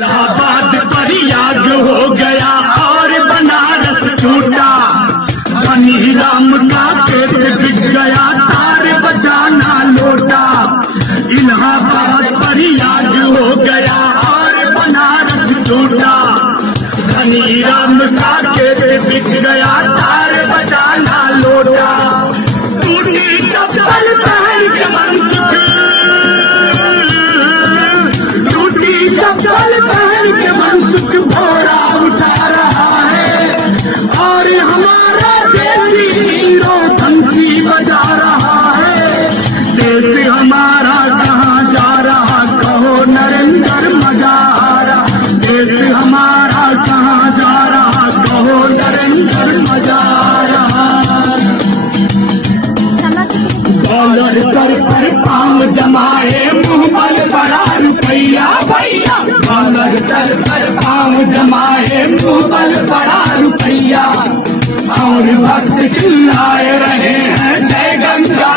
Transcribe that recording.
इलाहाबाद पर याग हो गया और बनारस टूटा। धनी राम का पेट बिक गया, तार बजाना लौटा। इलाहाबाद पर याग हो गया और बनारस टूटा। धनी राम का पेट बिक गया, तार बजाना लौटा। टूटी चप्पल पहन के मनसुख, चप्पल पहन के मनसुख घोड़ा उठा रहा है और हमारा देसी हीरो बंसी बजा रहा है। देश हमारा कहाँ जा रहा, कहो नरेंद्र मजा आ रहा। देश हमारा कहाँ जा रहा, कहो नरेंद्र मजा आ रहा। डॉलर सर पर पाँव जमाए, मुँह बल बड़ा रुपया भैया। डॉलर सर पर पाँव जमाए, मुँह बल बड़ा रुपया। और भक्त चिल्लाए रहे हैं जय गंगा